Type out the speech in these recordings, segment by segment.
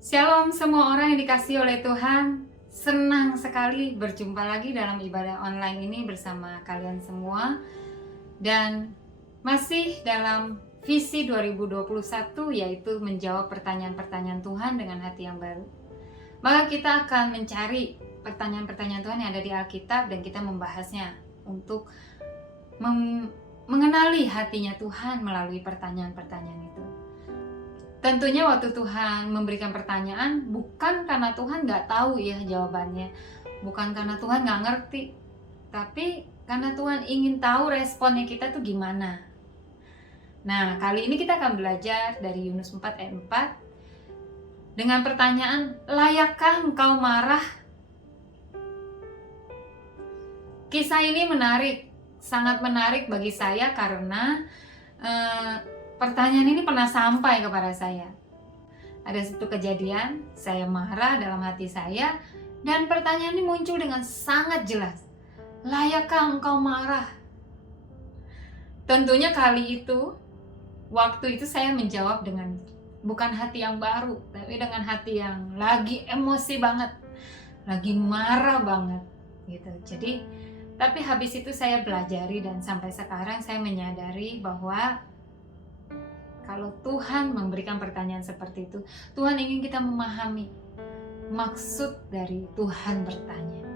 Shalom semua orang yang dikasihi oleh Tuhan. Senang sekali berjumpa lagi dalam ibadah online ini bersama kalian semua. Dan masih dalam visi 2021, yaitu menjawab pertanyaan-pertanyaan Tuhan dengan hati yang baru. Maka kita akan mencari pertanyaan-pertanyaan Tuhan yang ada di Alkitab dan kita membahasnya untuk mengenali hatinya Tuhan melalui pertanyaan-pertanyaan itu. Tentunya waktu Tuhan memberikan pertanyaan, bukan karena Tuhan nggak tahu ya jawabannya, bukan karena Tuhan nggak ngerti, tapi karena Tuhan ingin tahu responnya kita tuh gimana. Nah, kali ini kita akan belajar dari Yunus 4 ayat 4 dengan pertanyaan, layakkah engkau marah? Kisah ini menarik, sangat menarik bagi saya karena pertanyaan ini pernah sampai kepada saya. Ada satu kejadian, saya marah dalam hati saya, dan pertanyaan ini muncul dengan sangat jelas. Layakkah engkau marah? Tentunya kali itu, waktu itu saya menjawab dengan bukan hati yang baru, tapi dengan hati yang lagi emosi banget, lagi marah banget gitu. Jadi, tapi habis itu saya pelajari dan sampai sekarang saya menyadari bahwa kalau Tuhan memberikan pertanyaan seperti itu, Tuhan ingin kita memahami maksud dari Tuhan bertanya.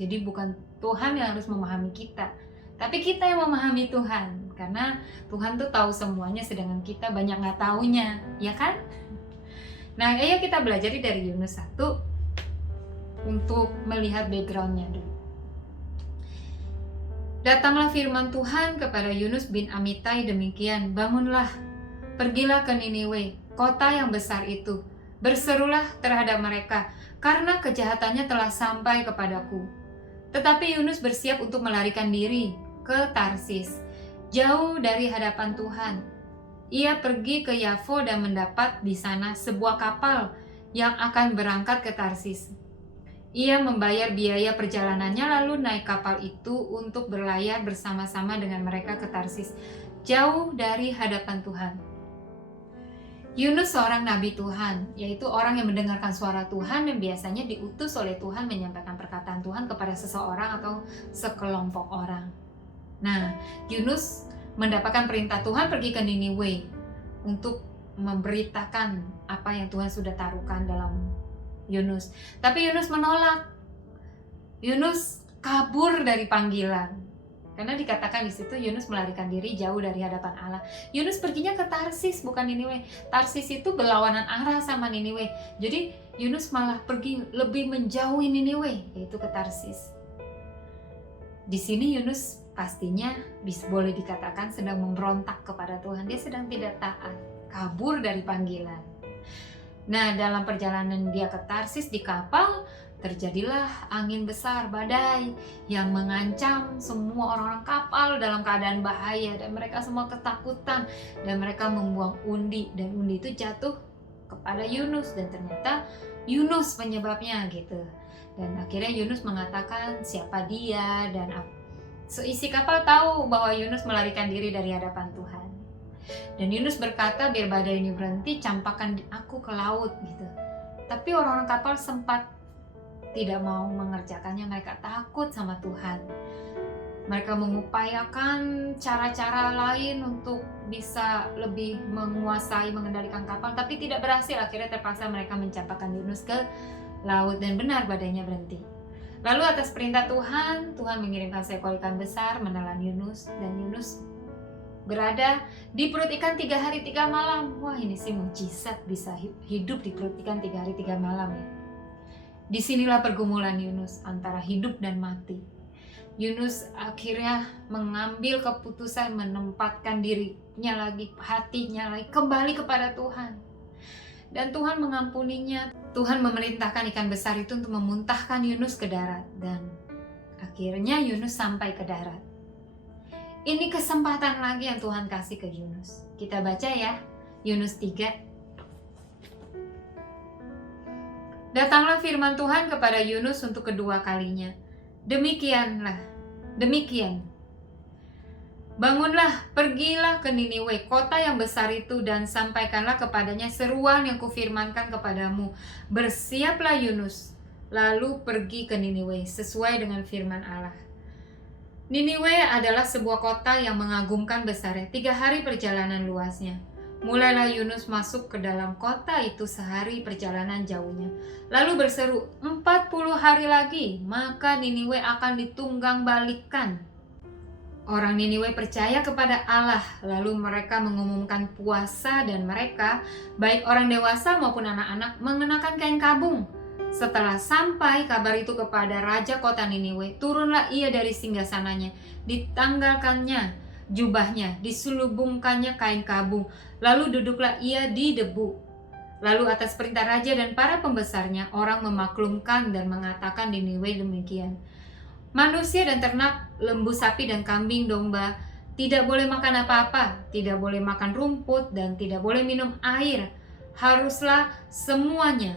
Jadi bukan Tuhan yang harus memahami kita, tapi kita yang memahami Tuhan. Karena Tuhan tuh tahu semuanya, sedangkan kita banyak nggak taunya, ya kan? Nah, ayo kita belajar dari Yunus 1 untuk melihat backgroundnya dulu. Datanglah firman Tuhan kepada Yunus bin Amittai demikian, bangunlah, pergilah ke Niniwe, kota yang besar itu. Berserulah terhadap mereka, karena kejahatannya telah sampai kepadaku. Tetapi Yunus bersiap untuk melarikan diri ke Tarsis, jauh dari hadapan Tuhan. Ia pergi ke Yafo dan mendapat di sana sebuah kapal yang akan berangkat ke Tarsis. Ia membayar biaya perjalanannya lalu naik kapal itu untuk berlayar bersama-sama dengan mereka ke Tarsis, jauh dari hadapan Tuhan. Yunus seorang nabi Tuhan, yaitu orang yang mendengarkan suara Tuhan dan biasanya diutus oleh Tuhan menyampaikan perkataan Tuhan kepada seseorang atau sekelompok orang. Nah, Yunus mendapatkan perintah Tuhan pergi ke Niniwe untuk memberitakan apa yang Tuhan sudah taruhkan dalam Yunus. Tapi Yunus menolak. Yunus kabur dari panggilan. Karena dikatakan di situ Yunus melarikan diri jauh dari hadapan Allah. Yunus perginya ke Tarsis, bukan Niniwe. Tarsis itu berlawanan arah sama Niniwe. Jadi Yunus malah pergi lebih menjauhi Niniwe, yaitu ke Tarsis. Di sini Yunus pastinya boleh dikatakan sedang memberontak kepada Tuhan. Dia sedang tidak taat, kabur dari panggilan. Nah, dalam perjalanan dia ke Tarsis di kapal, terjadilah angin besar, badai yang mengancam semua orang-orang kapal dalam keadaan bahaya, dan mereka semua ketakutan dan mereka membuang undi, dan undi itu jatuh kepada Yunus dan ternyata Yunus penyebabnya gitu. Dan akhirnya Yunus mengatakan siapa dia, dan seisi kapal tahu bahwa Yunus melarikan diri dari hadapan Tuhan. Dan Yunus berkata, biar badai ini berhenti, campakkan aku ke laut gitu. Tapi orang-orang kapal sempat tidak mau mengerjakannya, mereka takut sama Tuhan. Mereka mengupayakan cara-cara lain untuk bisa lebih menguasai, mengendalikan kapal, tapi tidak berhasil. Akhirnya terpaksa mereka mencampakkan Yunus ke laut, dan benar badainya berhenti. Lalu atas perintah Tuhan, Tuhan mengirimkan seekor ikan besar menelan Yunus, dan Yunus berada di perut ikan 3 hari 3 malam. Wah, ini sih mujizat, bisa hidup di perut ikan 3 hari 3 malam ya. Disinilah pergumulan Yunus antara hidup dan mati. Yunus akhirnya mengambil keputusan menempatkan dirinya lagi, hatinya lagi kembali kepada Tuhan. Dan Tuhan mengampuninya. Tuhan memerintahkan ikan besar itu untuk memuntahkan Yunus ke darat, dan akhirnya Yunus sampai ke darat. Ini kesempatan lagi yang Tuhan kasih ke Yunus. Kita baca ya, Yunus 3. Datanglah firman Tuhan kepada Yunus untuk kedua kalinya. Demikian. Bangunlah, pergilah ke Niniwe, kota yang besar itu, dan sampaikanlah kepadanya seruan yang kufirmankan kepadamu. Bersiaplah Yunus, lalu pergi ke Niniwe, sesuai dengan firman Allah. Niniwe adalah sebuah kota yang mengagumkan besarnya, 3 hari perjalanan luasnya. Mulailah Yunus masuk ke dalam kota itu sehari perjalanan jauhnya. Lalu berseru, 40 hari lagi, maka Niniwe akan ditunggang balikan. Orang Niniwe percaya kepada Allah, lalu mereka mengumumkan puasa dan mereka, baik orang dewasa maupun anak-anak, mengenakan kain kabung. Setelah sampai kabar itu kepada raja kota Niniwe, turunlah ia dari singgasananya, ditanggalkannya jubahnya, diselubungkannya kain kabung, lalu duduklah ia di debu. Lalu atas perintah raja dan para pembesarnya, orang memaklumkan dan mengatakan di Niniwe demikian. Manusia dan ternak, lembu, sapi, dan kambing domba tidak boleh makan apa-apa, tidak boleh makan rumput, dan tidak boleh minum air. Haruslah semuanya,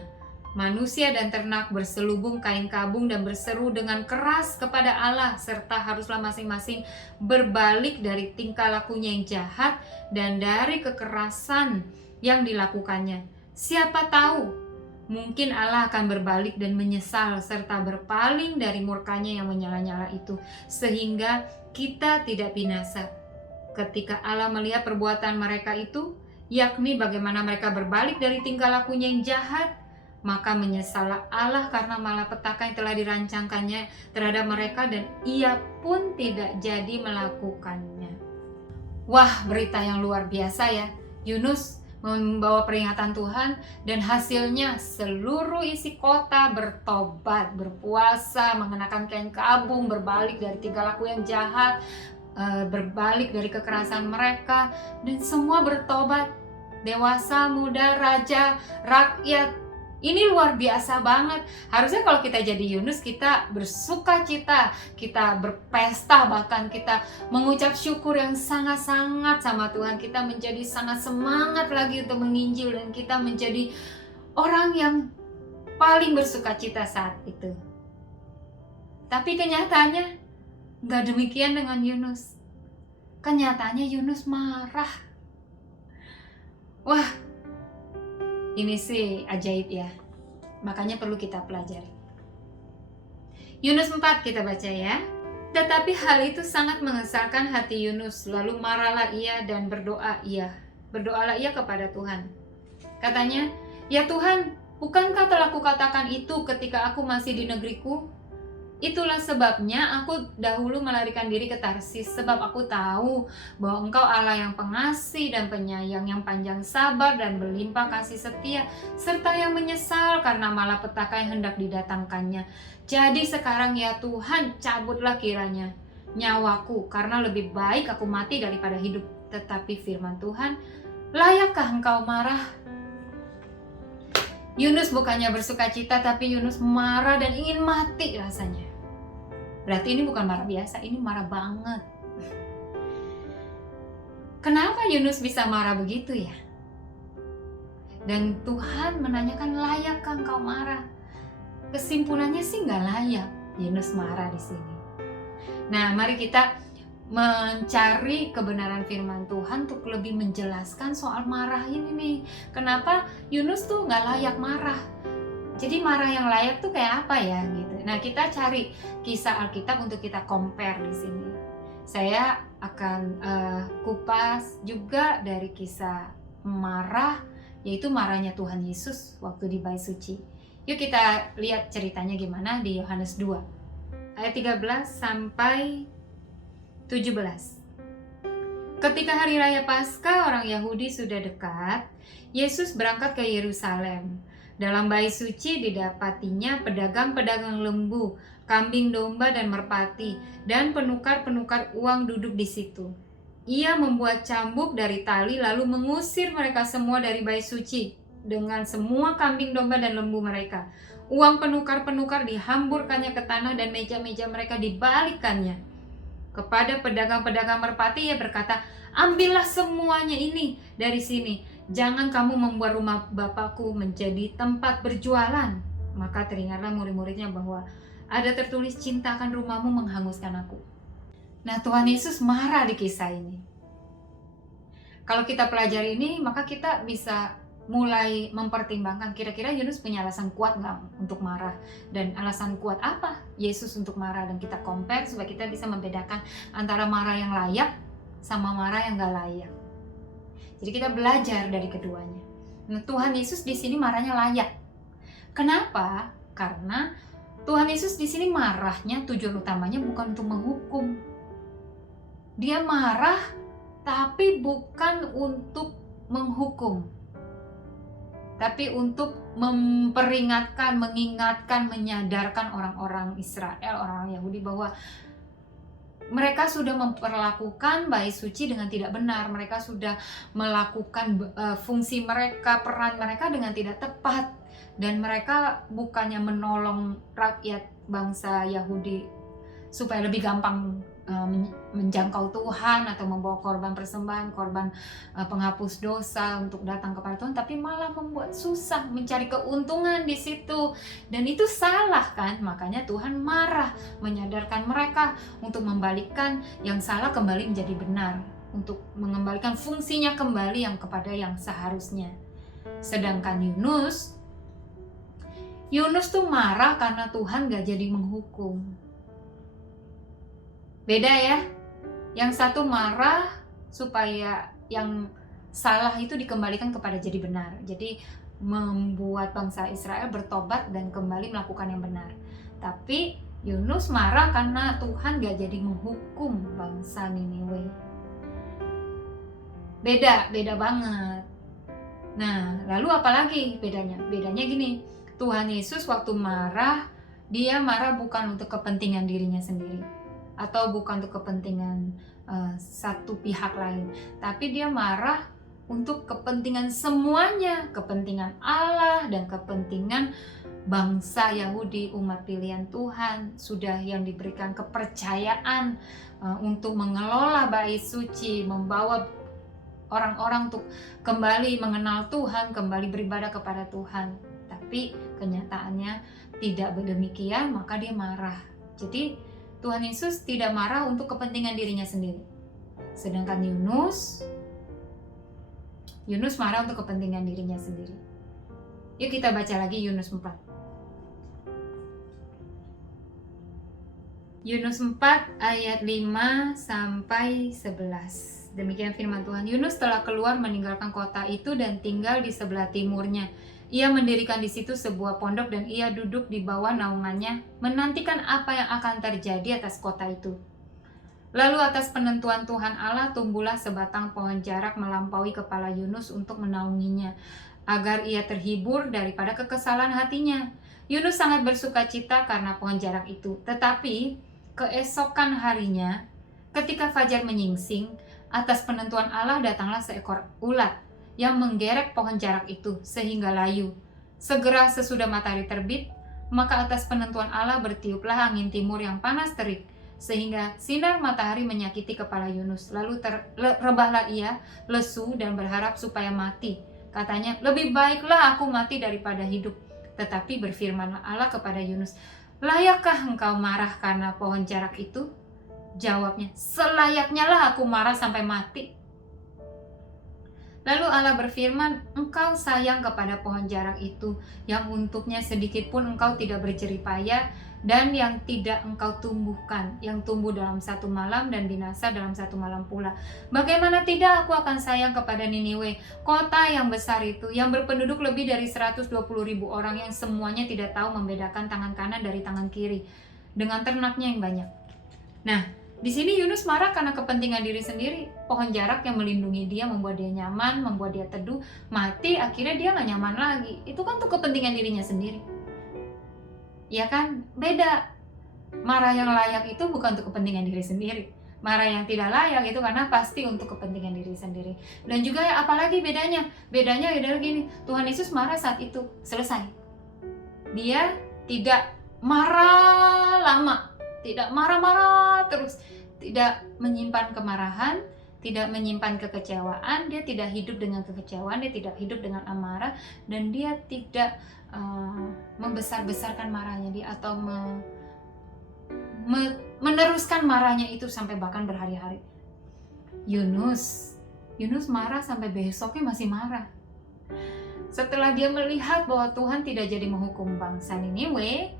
manusia dan ternak, berselubung kain kabung dan berseru dengan keras kepada Allah, serta haruslah masing-masing berbalik dari tingkah lakunya yang jahat dan dari kekerasan yang dilakukannya. Siapa tahu, mungkin Allah akan berbalik dan menyesal serta berpaling dari murkanya yang menyala-nyala itu, sehingga kita tidak binasa. Ketika Allah melihat perbuatan mereka itu, yakni bagaimana mereka berbalik dari tingkah lakunya yang jahat, maka menyesallah Allah karena malapetaka yang telah dirancangkannya terhadap mereka, dan ia pun tidak jadi melakukannya. Wah, berita yang luar biasa ya. Yunus membawa peringatan Tuhan, dan hasilnya seluruh isi kota bertobat, berpuasa, mengenakan kain kabung, berbalik dari tingkah laku yang jahat, berbalik dari kekerasan mereka, dan semua bertobat. Dewasa, muda, raja, rakyat. Ini luar biasa banget. Harusnya kalau kita jadi Yunus, kita bersuka cita, kita berpesta, bahkan kita mengucap syukur yang sangat-sangat sama Tuhan. Kita menjadi sangat semangat lagi untuk menginjil, dan kita menjadi orang yang paling bersuka cita saat itu. Tapi kenyataannya nggak demikian dengan Yunus. Kenyataannya Yunus marah. Wah, ini sih ajaib ya, makanya perlu kita pelajari. Yunus 4 kita baca ya. Tetapi hal itu sangat mengesalkan hati Yunus, lalu marahlah ia dan berdoalah ia kepada Tuhan. Katanya, ya Tuhan, bukankah telah kukatakan itu ketika aku masih di negeriku? Itulah sebabnya aku dahulu melarikan diri ke Tarsis, sebab aku tahu bahwa Engkau Allah yang pengasih dan penyayang, yang panjang sabar dan berlimpah kasih setia, serta yang menyesal karena malapetaka yang hendak didatangkannya. Jadi sekarang ya Tuhan, cabutlah kiranya nyawaku, karena lebih baik aku mati daripada hidup. Tetapi firman Tuhan, layakkah Engkau marah? Yunus bukannya bersuka cita, tapi Yunus marah dan ingin mati rasanya. Berarti ini bukan marah biasa, ini marah banget. Kenapa Yunus bisa marah begitu ya? Dan Tuhan menanyakan, layakkah engkau marah? Kesimpulannya sih nggak layak Yunus marah di sini. Nah, mari kita mencari kebenaran firman Tuhan untuk lebih menjelaskan soal marah ini nih. Kenapa Yunus tuh nggak layak marah? Jadi marah yang layak tuh kayak apa ya gitu. Nah, kita cari kisah Alkitab untuk kita compare di sini. Saya akan kupas juga dari kisah marah, yaitu marahnya Tuhan Yesus waktu di Bait Suci. Yuk kita lihat ceritanya gimana di Yohanes 2 ayat 13 sampai 17. Ketika hari raya Paskah orang Yahudi sudah dekat, Yesus berangkat ke Yerusalem. Dalam Bait Suci didapatinya pedagang-pedagang lembu, kambing domba dan merpati, dan penukar-penukar uang duduk di situ. Ia membuat cambuk dari tali lalu mengusir mereka semua dari Bait Suci dengan semua kambing domba dan lembu mereka. Uang penukar-penukar dihamburkannya ke tanah dan meja-meja mereka dibalikkannya. Kepada pedagang-pedagang merpati ia berkata, ambillah semuanya ini dari sini. Jangan kamu membuat rumah Bapakku menjadi tempat berjualan. Maka teringatlah murid-muridnya bahwa ada tertulis, cinta akan rumahmu menghanguskan aku. Nah, Tuhan Yesus marah di kisah ini. Kalau kita pelajari ini, maka kita bisa mulai mempertimbangkan kira-kira Yunus punya alasan kuat nggak untuk marah, dan alasan kuat apa Yesus untuk marah, dan kita compare supaya kita bisa membedakan antara marah yang layak sama marah yang nggak layak. Jadi kita belajar dari keduanya. Nah, Tuhan Yesus di sini marahnya layak. Kenapa? Karena Tuhan Yesus di sini marahnya tujuan utamanya bukan untuk menghukum. Dia marah tapi bukan untuk menghukum, tapi untuk memperingatkan, mengingatkan, menyadarkan orang-orang Israel, orang Yahudi bahwa mereka sudah memperlakukan bait suci dengan tidak benar. Mereka sudah melakukan fungsi mereka, peran mereka dengan tidak tepat. Dan mereka bukannya menolong rakyat bangsa Yahudi supaya lebih gampang menjangkau Tuhan atau membawa korban persembahan, korban penghapus dosa untuk datang kepada Tuhan, tapi malah membuat susah, mencari keuntungan di situ. Dan itu salah kan? Makanya Tuhan marah, menyadarkan mereka untuk membalikkan yang salah kembali menjadi benar, untuk mengembalikan fungsinya kembali yang kepada yang seharusnya. Sedangkan Yunus tuh marah karena Tuhan gak jadi menghukum. Beda ya, yang satu marah supaya yang salah itu dikembalikan kepada jadi benar. Jadi membuat bangsa Israel bertobat dan kembali melakukan yang benar. Tapi Yunus marah karena Tuhan gak jadi menghukum bangsa Niniwe. Beda banget. Nah, lalu apa lagi bedanya? Bedanya gini, Tuhan Yesus waktu marah, dia marah bukan untuk kepentingan dirinya sendiri, atau bukan untuk kepentingan satu pihak lain, tapi dia marah untuk kepentingan semuanya, kepentingan Allah dan kepentingan bangsa Yahudi, umat pilihan Tuhan, sudah yang diberikan kepercayaan untuk mengelola bait suci, membawa orang-orang untuk kembali mengenal Tuhan, kembali beribadah kepada Tuhan. Tapi kenyataannya tidak demikian, maka dia marah. Jadi Tuhan Yesus tidak marah untuk kepentingan dirinya sendiri. Sedangkan Yunus marah untuk kepentingan dirinya sendiri. Yuk kita baca lagi Yunus 4. Yunus 4 ayat 5 sampai 11. Demikian firman Tuhan. Yunus telah keluar meninggalkan kota itu dan tinggal di sebelah timurnya. Ia mendirikan di situ sebuah pondok dan ia duduk di bawah naungannya, menantikan apa yang akan terjadi atas kota itu. Lalu atas penentuan Tuhan Allah tumbuhlah sebatang pohon jarak melampaui kepala Yunus untuk menaunginya, agar ia terhibur daripada kekesalan hatinya. Yunus sangat bersukacita karena pohon jarak itu. Tetapi keesokan harinya, ketika fajar menyingsing, atas penentuan Allah datanglah seekor ulat yang menggerek pohon jarak itu sehingga layu. Segera sesudah matahari terbit, maka atas penentuan Allah bertiuplah angin timur yang panas terik, sehingga sinar matahari menyakiti kepala Yunus. Lalu rebahlah ia, lesu dan berharap supaya mati. Katanya, lebih baiklah aku mati daripada hidup. Tetapi berfirmanlah Allah kepada Yunus, layakkah engkau marah karena pohon jarak itu? Jawabnya, selayaknya lah aku marah sampai mati. Lalu Allah berfirman, engkau sayang kepada pohon jarak itu, yang untuknya sedikit pun engkau tidak berjerih payah, dan yang tidak engkau tumbuhkan, yang tumbuh dalam satu malam dan binasa dalam satu malam pula. Bagaimana tidak aku akan sayang kepada Niniwe, kota yang besar itu, yang berpenduduk lebih dari 120.000 orang, yang semuanya tidak tahu membedakan tangan kanan dari tangan kiri, dengan ternaknya yang banyak. Nah, di sini Yunus marah karena kepentingan diri sendiri. Pohon jarak yang melindungi dia, membuat dia nyaman, membuat dia teduh, mati, akhirnya dia gak nyaman lagi. Itu kan untuk kepentingan dirinya sendiri. Ya kan? Beda. Marah yang layak itu bukan untuk kepentingan diri sendiri. Marah yang tidak layak itu karena pasti untuk kepentingan diri sendiri. Dan juga apalagi bedanya? Bedanya adalah gini, Tuhan Yesus marah saat itu, selesai. Dia tidak marah lama, tidak marah-marah terus, tidak menyimpan kemarahan, tidak menyimpan kekecewaan, dia tidak hidup dengan kekecewaan, dia tidak hidup dengan amarah, dan dia tidak membesar-besarkan marahnya dia atau meneruskan marahnya itu sampai bahkan berhari-hari. Yunus marah sampai besoknya masih marah. Setelah dia melihat bahwa Tuhan tidak jadi menghukum bangsa Niniwe,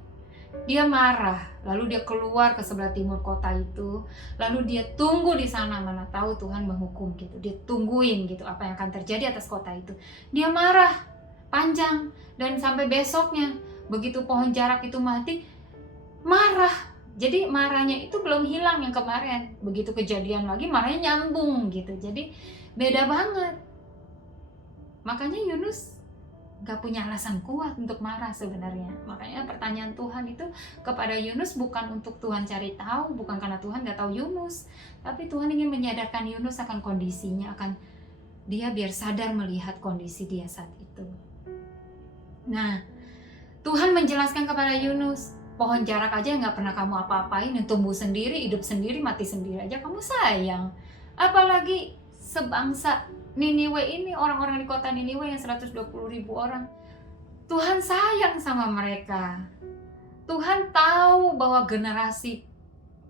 dia marah. Lalu dia keluar ke sebelah timur kota itu. Lalu dia tunggu di sana, mana tahu Tuhan menghukum gitu. Dia tungguin gitu apa yang akan terjadi atas kota itu. Dia marah panjang dan sampai besoknya begitu pohon jarak itu mati, marah. Jadi marahnya itu belum hilang yang kemarin. Begitu kejadian lagi marahnya nyambung gitu. Jadi beda banget. Makanya Yunus gak punya alasan kuat untuk marah sebenarnya. Makanya pertanyaan Tuhan itu kepada Yunus bukan untuk Tuhan cari tahu, bukan karena Tuhan gak tahu Yunus, tapi Tuhan ingin menyadarkan Yunus akan kondisinya, akan dia biar sadar melihat kondisi dia saat itu. Nah, Tuhan menjelaskan kepada Yunus, pohon jarak aja yang gak pernah kamu apa-apain, yang tumbuh sendiri, hidup sendiri, mati sendiri aja kamu sayang. Apalagi sebangsa Niniwe ini, orang-orang di kota Niniwe yang 120.000 orang. Tuhan sayang sama mereka. Tuhan tahu bahwa generasi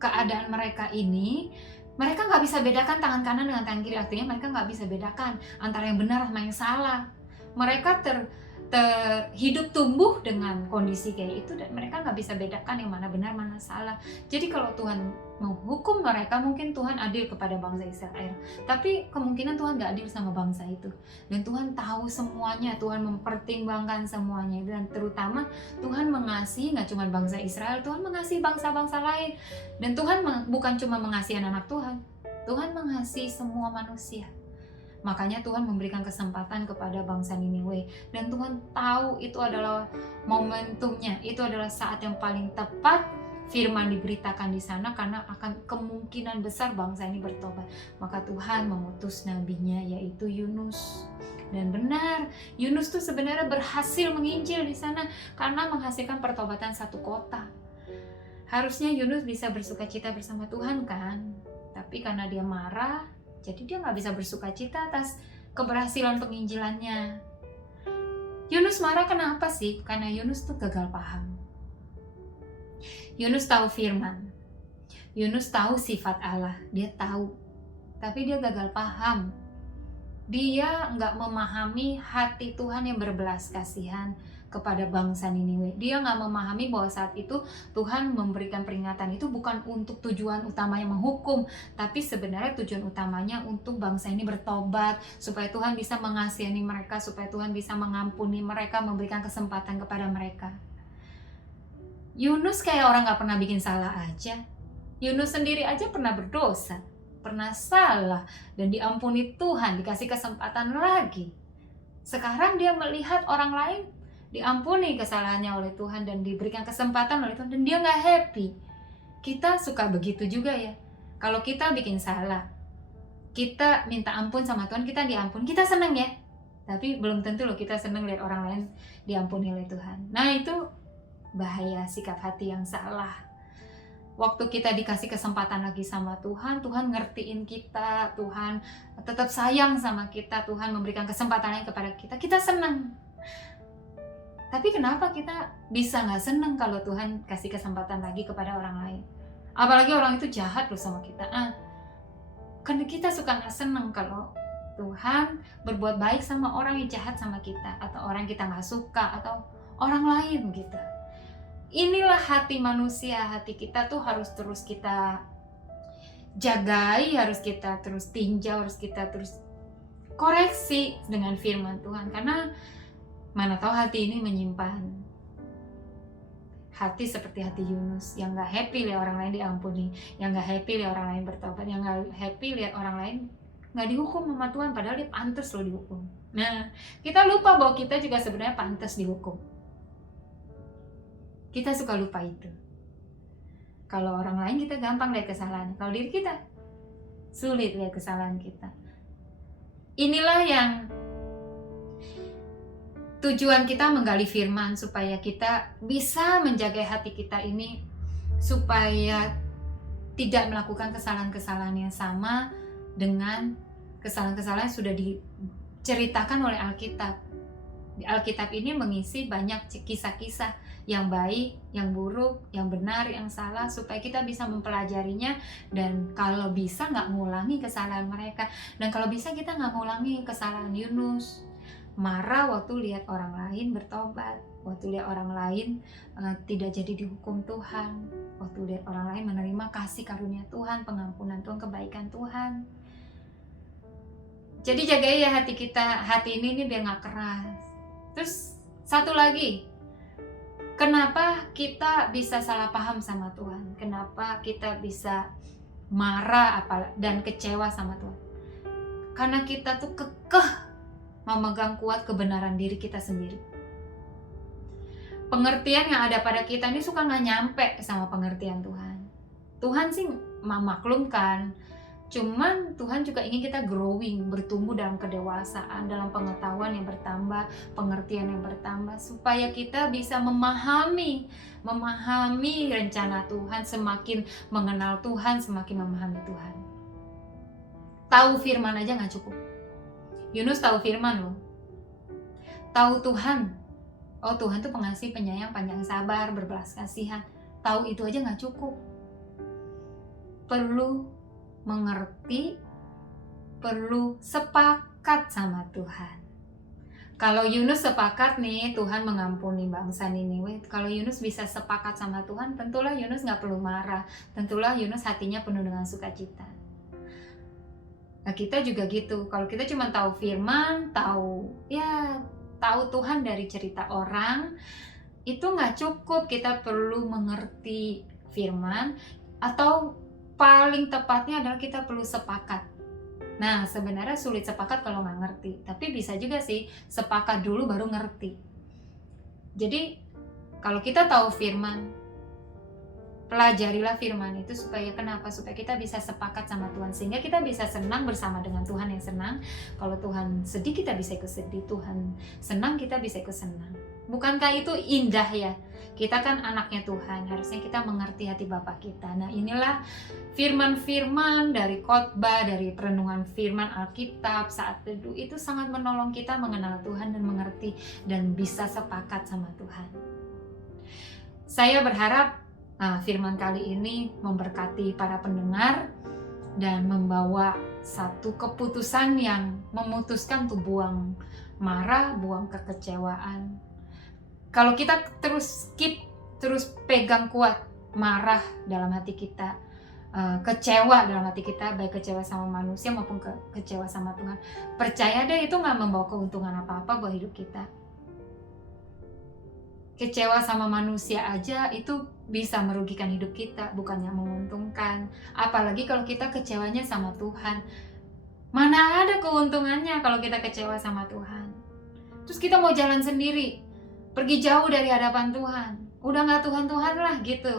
keadaan mereka ini, mereka nggak bisa bedakan tangan kanan dengan tangan kiri. Artinya mereka nggak bisa bedakan antara yang benar sama yang salah. Mereka hidup tumbuh dengan kondisi kayak itu, dan mereka nggak bisa bedakan yang mana benar mana salah. Jadi kalau Tuhan menghukum mereka, mungkin Tuhan adil kepada bangsa Israel, tapi kemungkinan Tuhan nggak adil sama bangsa itu. Dan Tuhan tahu semuanya, Tuhan mempertimbangkan semuanya, dan terutama Tuhan mengasihi nggak cuma bangsa Israel, Tuhan mengasihi bangsa-bangsa lain. Dan Tuhan bukan cuma mengasihi anak Tuhan, Tuhan mengasihi semua manusia. Makanya Tuhan memberikan kesempatan kepada bangsa Niniwe, dan Tuhan tahu itu adalah momentumnya, itu adalah saat yang paling tepat firman diberitakan di sana, karena akan kemungkinan besar bangsa ini bertobat. Maka Tuhan mengutus nabinya, yaitu Yunus. Dan benar, Yunus tuh sebenarnya berhasil menginjil di sana karena menghasilkan pertobatan satu kota. Harusnya Yunus bisa bersukacita bersama Tuhan kan, tapi karena dia marah, jadi dia nggak bisa bersukacita atas keberhasilan penginjilannya. Yunus marah kenapa sih? Karena Yunus tuh gagal paham. Yunus tahu firman, Yunus tahu sifat Allah, dia tahu, tapi dia gagal paham. Dia nggak memahami hati Tuhan yang berbelas kasihan kepada bangsa Niniwe. Dia nggak memahami bahwa saat itu Tuhan memberikan peringatan itu bukan untuk tujuan utamanya menghukum, tapi sebenarnya tujuan utamanya untuk bangsa ini bertobat, supaya Tuhan bisa mengasihani mereka, supaya Tuhan bisa mengampuni mereka, memberikan kesempatan kepada mereka. Yunus kayak orang nggak pernah bikin salah aja. Yunus sendiri aja pernah berdosa, pernah salah, dan diampuni Tuhan, dikasih kesempatan lagi. Sekarang dia melihat orang lain diampuni kesalahannya oleh Tuhan dan diberikan kesempatan oleh Tuhan, dan dia nggak happy. Kita suka begitu juga ya. Kalau kita bikin salah, kita minta ampun sama Tuhan, kita diampuni, kita seneng ya. Tapi belum tentu loh kita seneng lihat orang lain diampuni oleh Tuhan. Nah itu bahaya sikap hati yang salah. Waktu kita dikasih kesempatan lagi sama Tuhan, Tuhan ngertiin kita, Tuhan tetap sayang sama kita, Tuhan memberikan kesempatan lain kepada kita, kita senang. Tapi kenapa kita bisa nggak senang kalau Tuhan kasih kesempatan lagi kepada orang lain? Apalagi orang itu jahat loh sama kita. Karena kita suka nggak senang kalau Tuhan berbuat baik sama orang yang jahat sama kita, atau orang kita nggak suka, atau orang lain gitu. Inilah hati manusia, hati kita tuh harus terus kita jagai, harus kita terus tinjau, harus kita terus koreksi dengan firman Tuhan. Karena mana tahu hati ini menyimpan hati seperti hati Yunus, yang gak happy lihat orang lain diampuni, yang gak happy lihat orang lain bertobat, yang gak happy lihat orang lain gak dihukum sama Tuhan, padahal dia pantas loh dihukum. Nah, kita lupa bahwa kita juga sebenarnya pantas dihukum. Kita suka lupa itu. Kalau orang lain kita gampang lihat kesalahan, kalau diri kita sulit lihat kesalahan kita. Inilah yang tujuan kita menggali firman, supaya kita bisa menjaga hati kita ini, supaya tidak melakukan kesalahan-kesalahan yang sama dengan kesalahan-kesalahan yang sudah diceritakan oleh Alkitab. Di Alkitab ini mengisi banyak kisah-kisah yang baik, yang buruk, yang benar, yang salah, supaya kita bisa mempelajarinya, dan kalau bisa nggak mengulangi kesalahan mereka. Dan kalau bisa kita nggak mengulangi kesalahan Yunus, marah waktu lihat orang lain bertobat, waktu lihat orang lain tidak jadi dihukum Tuhan, waktu lihat orang lain menerima kasih karunia Tuhan, pengampunan Tuhan, kebaikan Tuhan. Jadi jagai ya hati kita, hati ini biar nggak keras. Terus satu lagi, kenapa kita bisa salah paham sama Tuhan? Kenapa kita bisa marah dan kecewa sama Tuhan? Karena kita tuh kekeh memegang kuat kebenaran diri kita sendiri. Pengertian yang ada pada kita ini suka nggak nyampe sama pengertian Tuhan. Tuhan sih memaklumkan, cuman Tuhan juga ingin kita growing, bertumbuh dalam kedewasaan, dalam pengetahuan yang bertambah, pengertian yang bertambah, supaya kita bisa memahami rencana Tuhan, semakin mengenal Tuhan, semakin memahami Tuhan. Tahu firman aja nggak cukup. Yunus tahu firman loh. Tahu Tuhan. Oh, Tuhan tuh pengasih, penyayang, panjang sabar, berbelas kasihan. Tahu itu aja nggak cukup. Perlu mengerti, perlu sepakat sama Tuhan. Kalau Yunus sepakat nih, Tuhan mengampuni bangsa Niniwe. Kalau Yunus bisa sepakat sama Tuhan, tentulah Yunus nggak perlu marah. Tentulah Yunus hatinya penuh dengan sukacita. Nah, kita juga gitu. Kalau kita cuma tahu firman, tahu Tuhan dari cerita orang, itu nggak cukup. Kita perlu mengerti firman, atau paling tepatnya adalah kita perlu sepakat. Nah, sebenarnya sulit sepakat kalau nggak ngerti, tapi bisa juga sih sepakat dulu baru ngerti. Jadi kalau kita tahu firman, pelajarilah firman itu supaya kita bisa sepakat sama Tuhan, sehingga kita bisa senang bersama dengan Tuhan yang senang. Kalau Tuhan sedih, kita bisa ikut sedih. Tuhan senang, kita bisa ikut senang. Bukankah itu indah ya? Kita kan anaknya Tuhan, harusnya kita mengerti hati Bapa kita. Nah, inilah firman-firman dari khotbah, dari perenungan firman Alkitab saat teduh, itu sangat menolong kita mengenal Tuhan dan mengerti dan bisa sepakat sama Tuhan. Saya berharap firman kali ini memberkati para pendengar dan membawa satu keputusan yang memutuskan tuh buang marah, buang kekecewaan. Kalau kita terus pegang kuat marah dalam hati kita, kecewa dalam hati kita, baik kecewa sama manusia maupun kecewa sama Tuhan, percaya deh itu gak membawa keuntungan apa-apa buat hidup kita. Kecewa sama manusia aja itu bisa merugikan hidup kita, bukannya menguntungkan. Apalagi kalau kita kecewanya sama Tuhan. Mana ada keuntungannya kalau kita kecewa sama Tuhan. Terus kita mau jalan sendiri, pergi jauh dari hadapan Tuhan. Udah gak Tuhan-Tuhan lah gitu.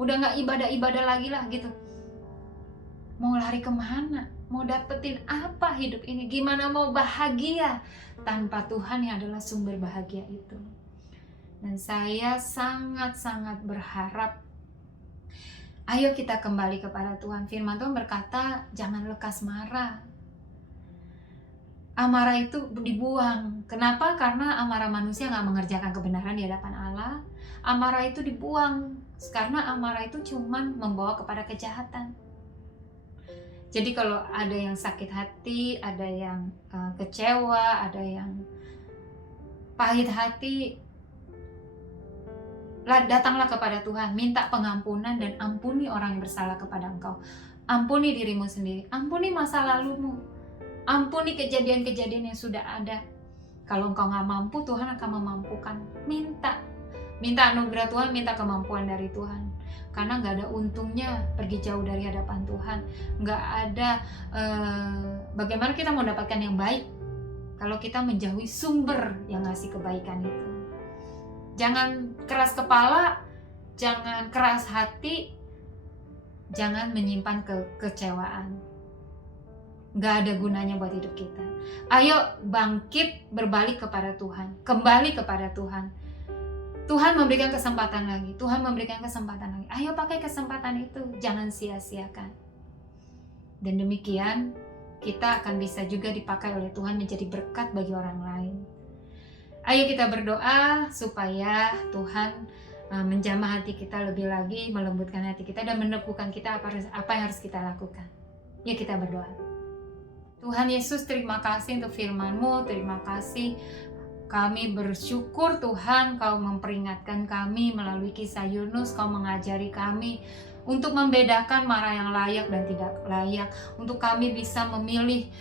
Udah gak ibadah-ibadah lagi lah gitu. Mau lari kemana? Mau dapetin apa hidup ini? Gimana mau bahagia tanpa Tuhan yang adalah sumber bahagia itu? Dan saya sangat-sangat berharap, ayo kita kembali kepada Tuhan. Firman Tuhan berkata, jangan lekas marah. Amarah itu dibuang. Kenapa? Karena amarah manusia gak mengerjakan kebenaran di hadapan Allah. Amarah itu dibuang, karena amarah itu cuman membawa kepada kejahatan. Jadi kalau ada yang sakit hati, ada yang kecewa, ada yang pahit hati, datanglah kepada Tuhan, minta pengampunan dan ampuni orang yang bersalah kepada engkau. Ampuni dirimu sendiri, ampuni masa lalumu, ampuni kejadian-kejadian yang sudah ada. Kalau engkau gak mampu, Tuhan akan memampukan. Minta anugerah Tuhan, minta kemampuan dari Tuhan. Karena gak ada untungnya pergi jauh dari hadapan Tuhan. Gak ada bagaimana kita mau dapatkan yang baik kalau kita menjauhi sumber yang ngasih kebaikan itu. Jangan keras kepala, jangan keras hati, jangan menyimpan kekecewaan. Gak ada gunanya buat hidup kita. Ayo bangkit, berbalik kepada Tuhan, kembali kepada Tuhan. Tuhan memberikan kesempatan lagi, Tuhan memberikan kesempatan lagi. Ayo pakai kesempatan itu, jangan sia-siakan. Dan demikian kita akan bisa juga dipakai oleh Tuhan menjadi berkat bagi orang lain. Ayo kita berdoa supaya Tuhan menjamah hati kita lebih lagi, melembutkan hati kita dan meneguhkan kita apa yang harus kita lakukan. Ya, kita berdoa. Tuhan Yesus, terima kasih untuk firman-Mu, terima kasih. Kami bersyukur Tuhan, Kau memperingatkan kami melalui kisah Yunus, Kau mengajari kami untuk membedakan mana yang layak dan tidak layak, untuk kami bisa memilih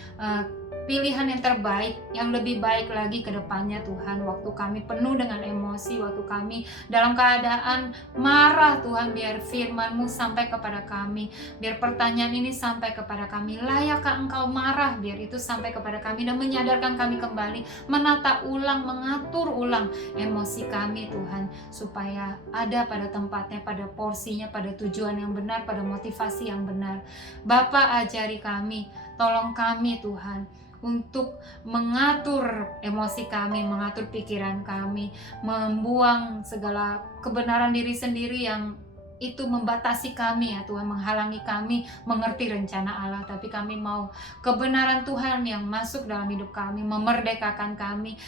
pilihan yang terbaik, yang lebih baik lagi ke depannya Tuhan. Waktu kami penuh dengan emosi, waktu kami dalam keadaan marah Tuhan, biar firman-Mu sampai kepada kami, biar pertanyaan ini sampai kepada kami, layakkah Engkau marah? Biar itu sampai kepada kami dan menyadarkan kami kembali, menata ulang, mengatur ulang emosi kami Tuhan, supaya ada pada tempatnya, pada porsinya, pada tujuan yang benar, pada motivasi yang benar. Bapa, ajari kami, tolong kami Tuhan, untuk mengatur emosi kami, mengatur pikiran kami, membuang segala kebenaran diri sendiri yang itu membatasi kami ya Tuhan, menghalangi kami mengerti rencana Allah. Tapi kami mau kebenaran Tuhan yang masuk dalam hidup kami, memerdekakan kami,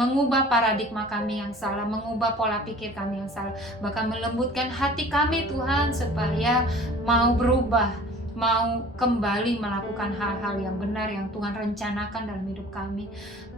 mengubah paradigma kami yang salah, mengubah pola pikir kami yang salah, bahkan melembutkan hati kami Tuhan, supaya mau berubah, mau kembali melakukan hal-hal yang benar yang Tuhan rencanakan dalam hidup kami.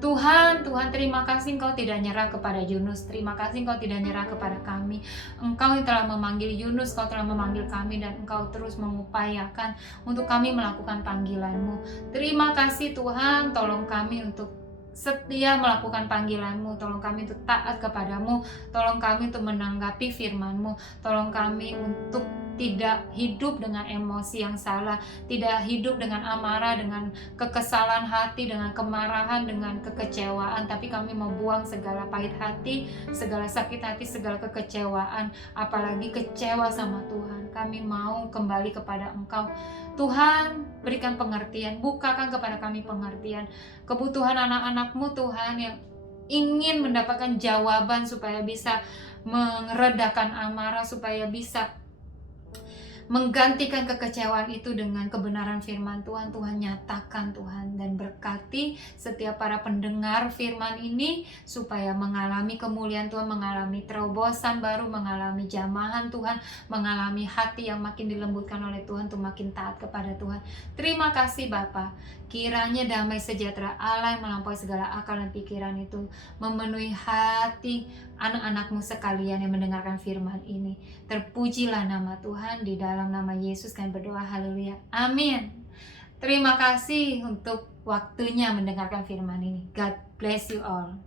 Tuhan, terima kasih Engkau tidak nyerah kepada Yunus. Terima kasih Engkau tidak nyerah kepada kami. Engkau yang telah memanggil Yunus, Engkau telah memanggil kami, dan Engkau terus mengupayakan untuk kami melakukan panggilan-Mu. Terima kasih Tuhan, tolong kami untuk setia melakukan panggilan-Mu, tolong kami untuk taat kepadamu, tolong kami untuk menanggapi firman-Mu, tolong kami untuk tidak hidup dengan emosi yang salah, tidak hidup dengan amarah, dengan kekesalan hati, dengan kemarahan, dengan kekecewaan, tapi kami mau buang segala pahit hati, segala sakit hati, segala kekecewaan, apalagi kecewa sama Tuhan. Kami mau kembali kepada Engkau. Tuhan, berikan pengertian, bukakan kepada kami pengertian, kebutuhan anak-anak-Mu Tuhan yang ingin mendapatkan jawaban supaya bisa meredakan amarah, supaya bisa menggantikan kekecewaan itu dengan kebenaran firman Tuhan. Tuhan nyatakan Tuhan, dan berkati setiap para pendengar firman ini supaya mengalami kemuliaan Tuhan, mengalami terobosan baru, mengalami jamahan Tuhan, mengalami hati yang makin dilembutkan oleh Tuhan untuk makin taat kepada Tuhan. Terima kasih Bapa. Kiranya damai sejahtera Allah yang melampaui segala akal dan pikiran itu memenuhi hati anak-anak-Mu sekalian yang mendengarkan firman ini. Terpujilah nama Tuhan, di dalam nama Yesus kami berdoa, haleluya, amin. Terima kasih untuk waktunya mendengarkan firman ini. God bless you all.